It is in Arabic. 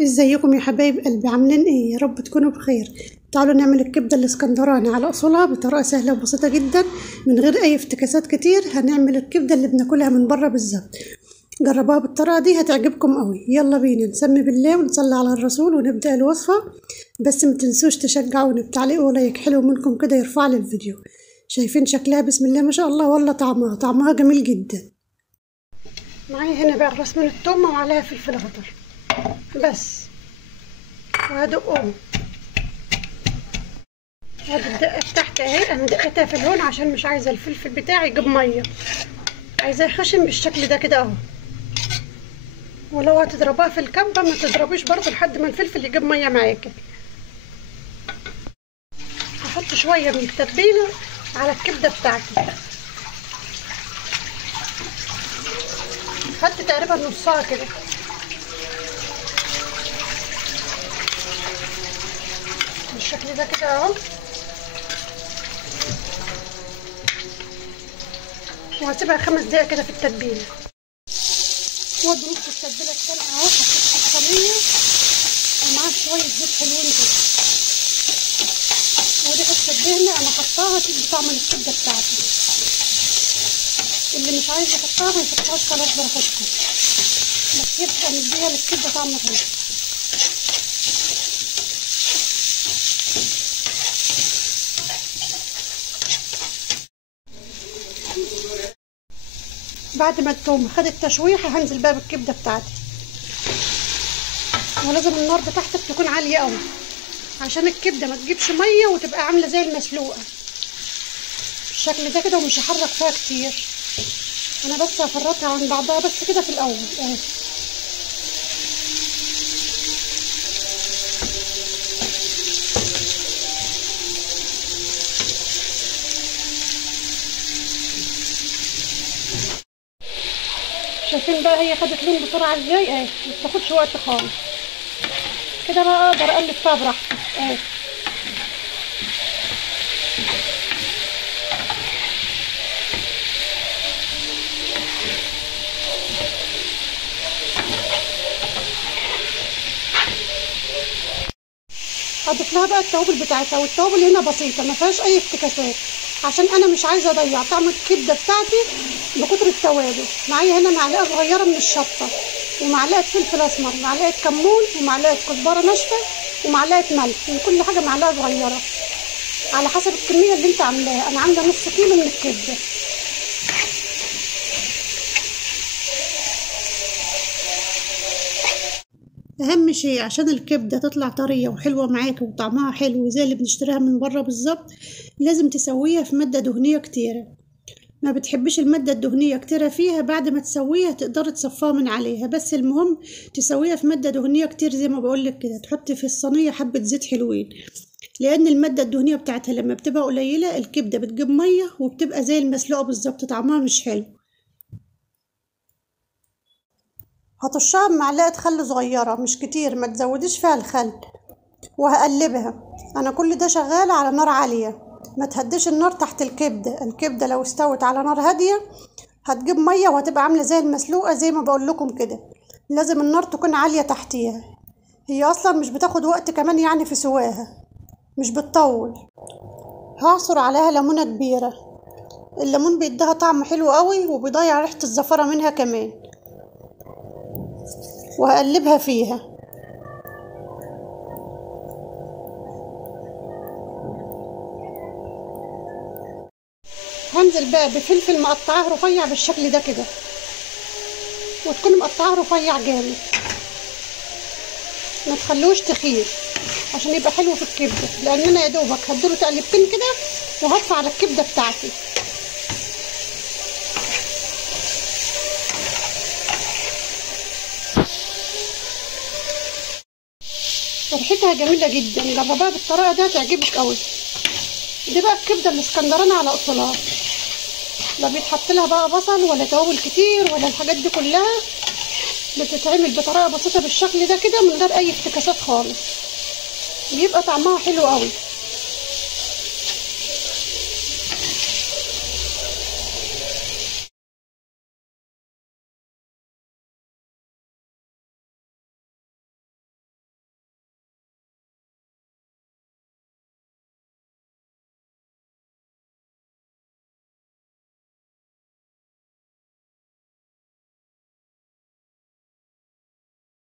ازيكم يا حبايب قلبي؟ عاملين ايه؟ يا رب تكونوا بخير. تعالوا نعمل الكبده الاسكندراني على اصولها بطريقه سهله وبسيطه جدا من غير اي افتكاسات كتير. هنعمل الكبده اللي بناكلها من بره بالظبط. جربوها بالطريقه دي هتعجبكم قوي. يلا بينا نسمي بالله ونصلي على الرسول ونبدا الوصفه. بس ما تنسوش تشجعوني بتعليق ولايك حلو منكم كده يرفع لي الفيديو. شايفين شكلها؟ بسم الله ما شاء الله، والله طعمها جميل جدا. معايا هنا بقى راس من الثوم وعليها فلفل اخضر بس، وهدقهم. وادي الدقه بتاعتي اهي، انا دقتها في الهون عشان مش عايزه الفلفل بتاعي يجيب ميه، عايزاه خشن بالشكل ده كده اهو. ولو هتضربها في الكبه ما تضربيش برضه لحد ما الفلفل يجيب ميه معاكي. هحط شويه من التتبيله على الكبده بتاعتي، خدت تقريبا نصها كده بالشكل ده كده اهو. وهسيبها 5 دقايق كده في التتبيله. وادي نص التتبيله التانية اهو، حطيت في الصينيه ومعاها شويه زيت حلوين كده. ودي حته دهنه انا حطاها تدي طعم الكبده بتاعتي. اللي مش عايز يحطها ما يحطهاش خلاص براحتكم، بس يبقى مديها للكبده طعم حلو. بعد ما التوم خد التشويحه هنزل بقى بالكبده بتاعتي. ولازم النار بتاعتك تكون عاليه قوي عشان الكبده ما تجيبش ميه وتبقى عامله زي المسلوقه بالشكل ده كده، ومش هحرك فيها كتير. انا بس هفرطها عن بعضها بس كده في الاول اهي. شايفين بقى هي خدت لون بسرعه ازاي اهي، ما بتاخدش وقت خالص كده. بقى اقدر اقلب فيها براحتي اهي. هضيف لها بقى التوابل بتاعتها، والتوابل هنا بسيطه ما فيهاش اي افتكاسات عشان انا مش عايزه اضيع طعم الكبده بتاعتي بكتر التوابل. معايا هنا معلقه صغيره من الشطه، ومعلقه فلفل اسمر، معلقه كمون، ومعلقه كزبره ناشفه، ومعلقه ملح. من كل حاجه معلقه صغيره على حسب الكميه اللي انت عاملاها. انا عامله نص كيلو من الكبده. اهم شيء عشان الكبده تطلع طريه وحلوه معاك وطعمها حلو زي اللي بنشتريها من بره بالظبط، لازم تسويها في ماده دهنيه كتيره. ما بتحبش الماده الدهنيه كتيره فيها، بعد ما تسويها تقدر تصفاها من عليها، بس المهم تسويها في ماده دهنيه كتير زي ما بقولك كده. تحطي في الصينيه حبه زيت حلوين، لان الماده الدهنيه بتاعتها لما بتبقى قليله الكبده بتجيب ميه وبتبقى زي المسلوقه بالظبط، طعمها مش حلو. هطشها بمعلقه خل صغيره مش كتير، ما تزوديش فيها الخل. وهقلبها. انا كل ده شغاله على نار عاليه، ما تهديش النار تحت الكبده. الكبده لو استوت على نار هاديه هتجيب ميه وهتبقى عامله زي المسلوقه زي ما بقول لكم كده. لازم النار تكون عاليه تحتيها. هي اصلا مش بتاخد وقت كمان يعني في سواها، مش بتطول. هعصر عليها ليمونه كبيره، الليمون بيديها طعم حلو قوي وبيضيع ريحه الزفره منها كمان. وهقلبها فيها. هنزل بقى بفلفل مقطعاه رفيع بالشكل ده كده، وتكون مقطعاه رفيع جامد، ما تخلوش تخين عشان يبقى حلو في الكبده. لان انا يا دوبك هديله تقلبتين كده وهطفي على الكبده بتاعتي. ريحتها جميله جدا، جربها بالطريقه دي هتعجبك قوي. دي بقى الكبده الاسكندراني على اصولها، لا بيتحط لها بقى بصل ولا توابل كتير ولا الحاجات دي كلها. بتتعمل بطريقه بسيطه بالشكل ده كده من غير اي افتكاسات خالص، بيبقى طعمها حلو قوي.